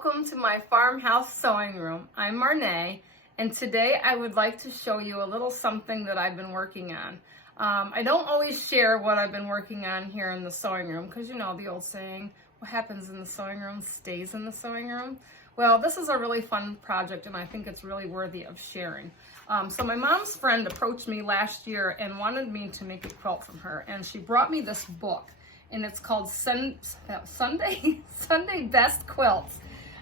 welcome to my farmhouse sewing room. I'm Marnay, and today I would like to show you a little something that I've been working on. I don't always share what I've been working on here in the sewing room because you know the old saying, what happens in the sewing room stays in the sewing room. Well, this is a really fun project and I think it's really worthy of sharing. So my mom's friend approached me last year and wanted me to make a quilt from her, and she brought me this book. And it's called Sunday Best Quilts.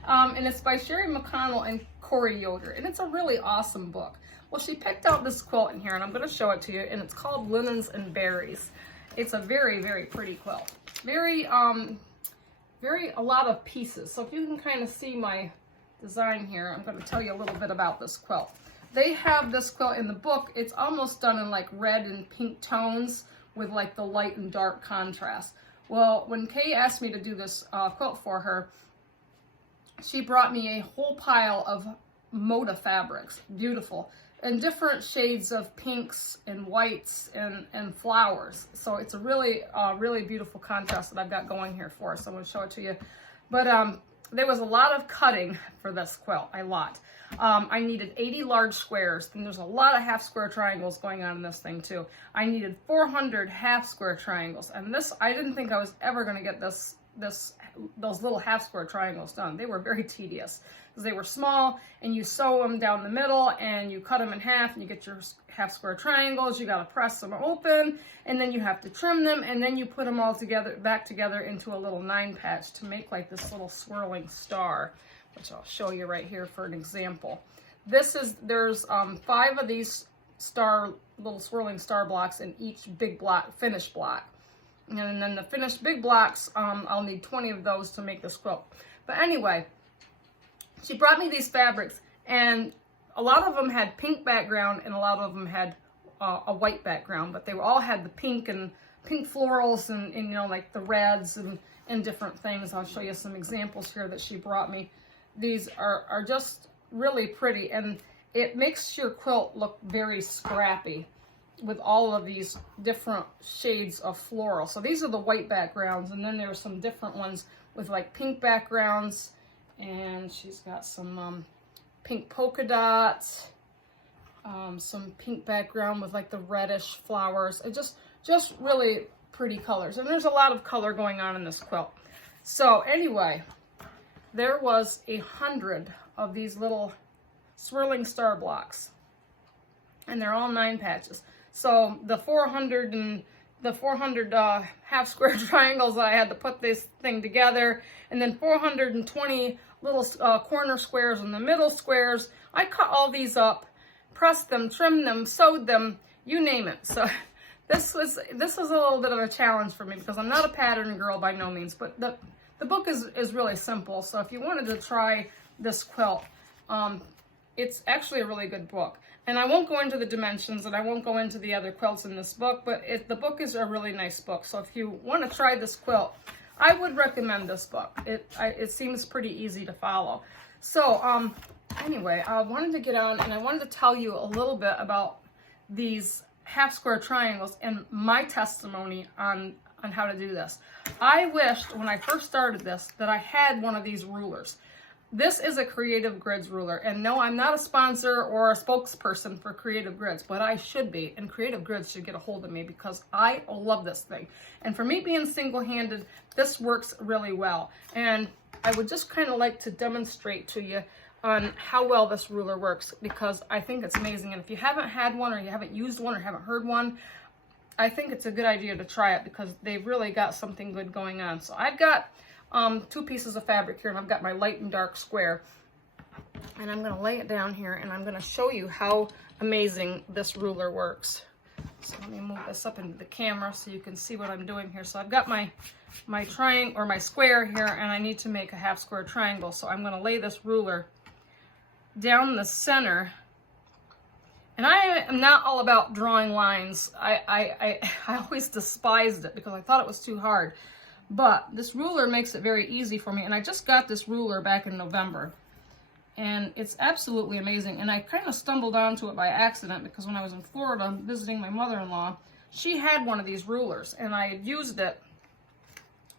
And it's by Sherry McConnell and Corey Yoder. And it's a really awesome book. Well, she picked out this quilt in here, and I'm going to show it to you. And it's called Linens and Berries. It's a very, very pretty quilt. A lot of pieces. So if you can kind of see my design here, I'm going to tell you a little bit about this quilt. They have this quilt in the book. It's almost done in like red and pink tones, with like the light and dark contrast. Well, when Kay asked me to do this quilt for her, she brought me a whole pile of Moda fabrics, beautiful, and different shades of pinks and whites and flowers. So it's a really beautiful contrast that I've got going here for us. So I'm gonna show it to you. But there was a lot of cutting for this quilt, a lot. I needed 80 large squares, and there's a lot of half square triangles going on in this thing too. I needed 400 half square triangles, and this, I didn't think I was ever going to get those little half square triangles done. They were very tedious because they were small, and you sew them down the middle and you cut them in half and you get your half square triangles. You got to press them open, and then you have to trim them, and then you put them all together, back together into a little 9 patch to make like this little swirling star, which I'll show you right here for an example. There's 5 of these little swirling star blocks in each big block, finished block. And then the finished big blocks, I'll need 20 of those to make this quilt. But anyway, she brought me these fabrics, and a lot of them had pink background and a lot of them had a white background, but they all had the pink florals and you know, like the reds and different things. I'll show you some examples here that she brought me. These are just really pretty, and it makes your quilt look very scrappy with all of these different shades of floral. So these are the white backgrounds, and then there are some different ones with like pink backgrounds, and she's got some pink polka dots, some pink background with like the reddish flowers. It just really pretty colors, and there's a lot of color going on in this quilt. So anyway, there was 100 of these little swirling star blocks, and they're all 9 patches. So the 400 half square triangles, I had to put this thing together, and then 420 little corner squares and the middle squares. I cut all these up, pressed them, trimmed them, sewed them, you name it. So this was a little bit of a challenge for me because I'm not a pattern girl by no means, but the book is really simple. So if you wanted to try this quilt, it's actually a really good book. And I won't go into the dimensions, and I won't go into the other quilts in this book, but the book is a really nice book. So if you want to try this quilt, I would recommend this book. It seems pretty easy to follow. So anyway, I wanted to get on, and I wanted to tell you a little bit about these half square triangles and my testimony on how to do this. I wished when I first started this that I had one of these rulers. This is a Creative Grids ruler, and no, I'm not a sponsor or a spokesperson for Creative Grids, but I should be, and Creative Grids should get a hold of me because I love this thing. And for me being single-handed, this works really well. And I would just kind of like to demonstrate to you on how well this ruler works because I think it's amazing. And if you haven't had one or you haven't used one or haven't heard one, I think it's a good idea to try it because they've really got something good going on. So I've got 2 pieces of fabric here, and I've got my light and dark square, and I'm going to lay it down here, and I'm going to show you how amazing this ruler works. So let me move this up into the camera so you can see what I'm doing here. So I've got my triangle or my square here, and I need to make a half square triangle. So I'm going to lay this ruler down the center. And I am not all about drawing lines. I always despised it because I thought it was too hard. But this ruler makes it very easy for me. And I just got this ruler back in November. And it's absolutely amazing. And I kind of stumbled onto it by accident because when I was in Florida visiting my mother-in-law, she had one of these rulers. And I had used it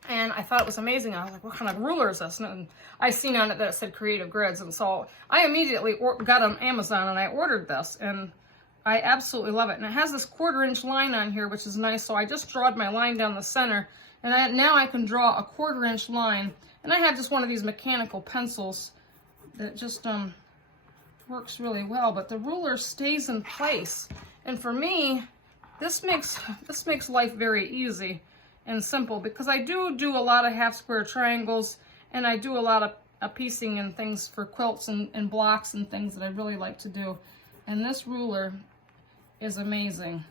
And I thought it was amazing. I was like, what kind of ruler is this? And I seen on it that it said Creative Grids. And so I immediately got on Amazon and I ordered this. And I absolutely love it. And it has this 1/4 inch line on here, which is nice. So I just drawed my line down the center. And now I can draw a 1/4 inch line. And I have just one of these mechanical pencils that just works really well. But the ruler stays in place. And for me, this makes life very easy and simple, because I do a lot of half square triangles, and I do a lot of piecing and things for quilts and blocks and things that I really like to do. And this ruler is amazing.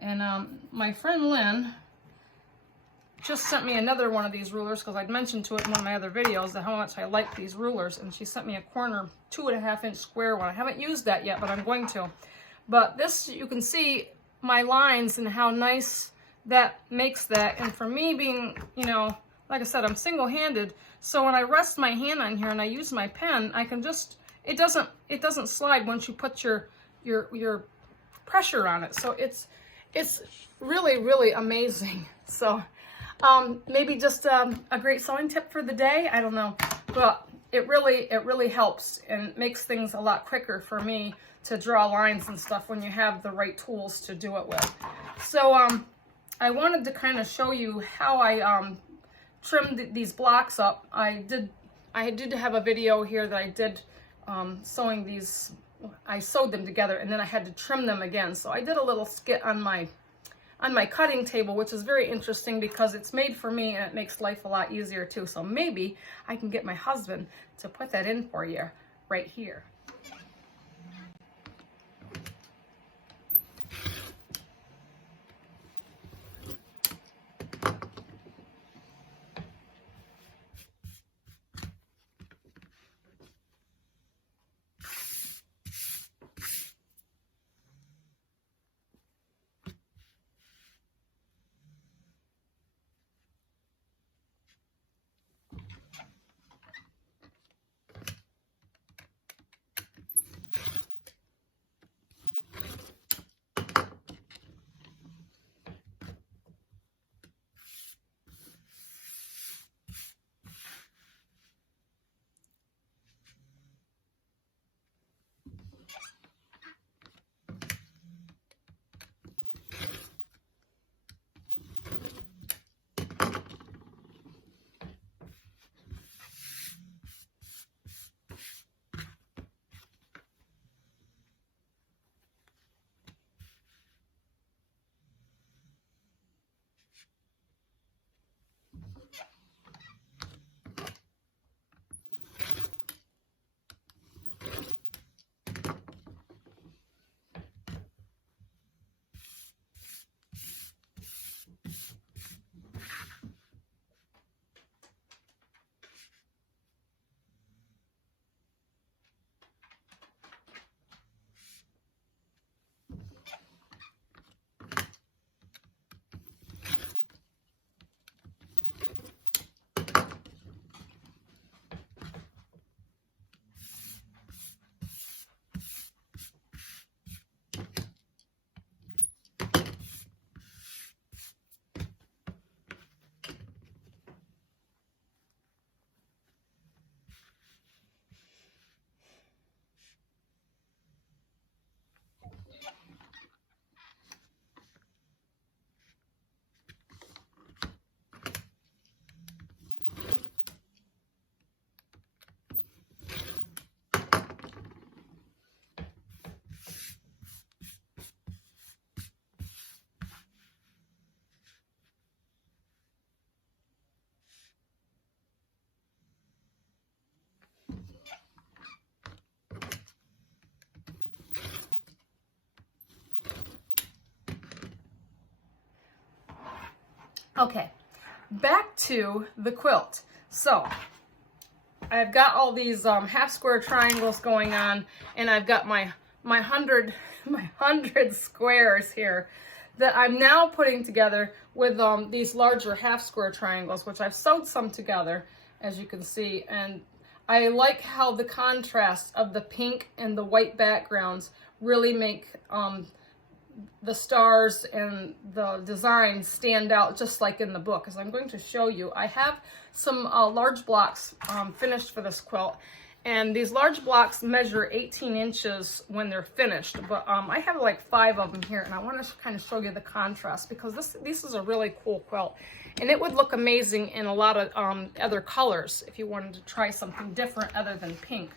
And my friend Lynn just sent me another one of these rulers, because I'd mentioned to it in one of my other videos that how much I like these rulers, and she sent me a corner 2.5 inch square one. I haven't used that yet, but I'm going to. But this, you can see my lines and how nice that makes that. And for me being, you know, like I said, I'm single-handed, so when I rest my hand on here and I use my pen, I can just, it doesn't slide once you put your pressure on it. So it's really amazing. So maybe just a great sewing tip for the day, I don't know, but it really helps and makes things a lot quicker for me to draw lines and stuff when you have the right tools to do it with. So I wanted to kind of show you how I trimmed these blocks up. I did have a video here that I did sewing these. I sewed them together and then I had to trim them again. So I did a little skit on my cutting table, which is very interesting because it's made for me and it makes life a lot easier too. So maybe I can get my husband to put that in for you right here. Okay, back to the quilt. So I've got all these half square triangles going on, and I've got my 100 squares here that I'm now putting together with these larger half square triangles, which I've sewed some together, as you can see. And I like how the contrast of the pink and the white backgrounds really make the stars and the designs stand out just like in the book, as I'm going to show you. I have some large blocks finished for this quilt, and these large blocks measure 18 inches when they're finished, but I have like 5 of them here, and I want to kind of show you the contrast, because this is a really cool quilt, and it would look amazing in a lot of other colors if you wanted to try something different other than pink.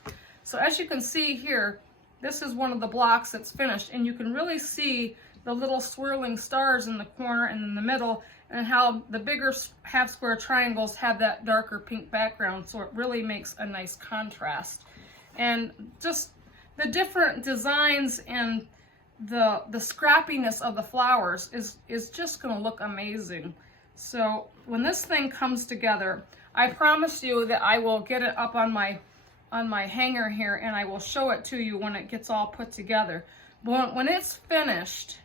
So as you can see here, this is one of the blocks that's finished, and you can really see the little swirling stars in the corner and in the middle, and how the bigger half square triangles have that darker pink background, so it really makes a nice contrast. And just the different designs and the scrappiness of the flowers is just going to look amazing. So when this thing comes together, I promise you that I will get it up on my hanger here, and I will show it to you when it gets all put together. But when it's finished,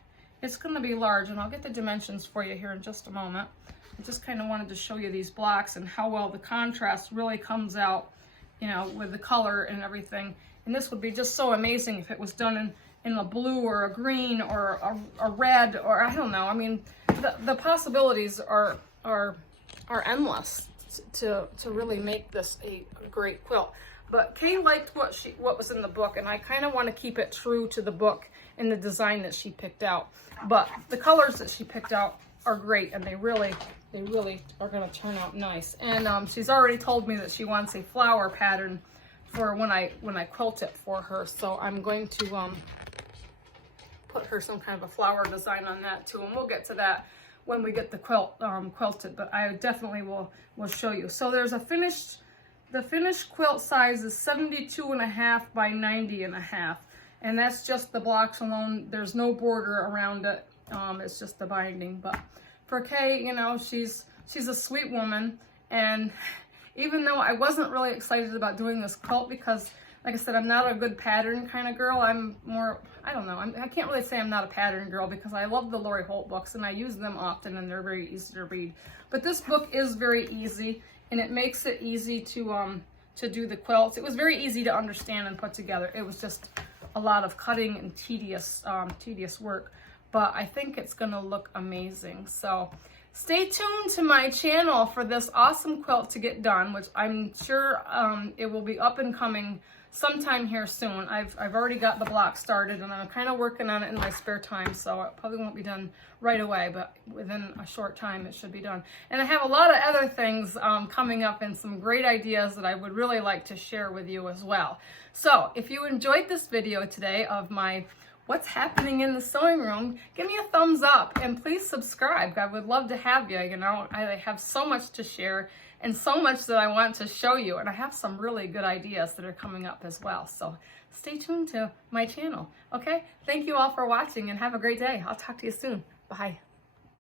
it's going to be large, and I'll get the dimensions for you here in just a moment. I just kind of wanted to show you these blocks and how well the contrast really comes out, you know, with the color and everything. And this would be just so amazing if it was done in a blue or a green or a red, or I don't know. I mean, the possibilities are endless to really make this a great quilt. But Kay liked what was in the book, and I kind of want to keep it true to the book in the design that she picked out. But the colors that she picked out are great, and they really are going to turn out nice. And she's already told me that she wants a flower pattern for when I quilt it for her. So I'm going to put her some kind of a flower design on that too, and we'll get to that when we get the quilt quilted. But I definitely will show you. So there's the finished quilt size is 72.5 by 90.5, and that's just the blocks alone. There's no border around it. It's just the binding. But for Kay, you know, she's a sweet woman, and even though I wasn't really excited about doing this quilt, because like I said, I'm not a good pattern kind of girl. I'm more, I don't know, I can't really say I'm not a pattern girl, because I love the Lori Holt books and I use them often, and they're very easy to read. But this book is very easy, and it makes it easy to do the quilts. It was very easy to understand and put together. It was just a lot of cutting and tedious work, but I think it's gonna look amazing. So stay tuned to my channel for this awesome quilt to get done, which I'm sure it will be up and coming sometime here soon. I've already got the block started, and I'm kind of working on it in my spare time, so it probably won't be done right away, but within a short time it should be done. And I have a lot of other things coming up, and some great ideas that I would really like to share with you as well. So if you enjoyed this video today of my what's happening in the sewing room, give me a thumbs up, and please subscribe. I would love to have you. You know, I have so much to share and so much that I want to show you, and I have some really good ideas that are coming up as well. So stay tuned to my channel. Okay, thank you all for watching, and have a great day. I'll talk to you soon. Bye.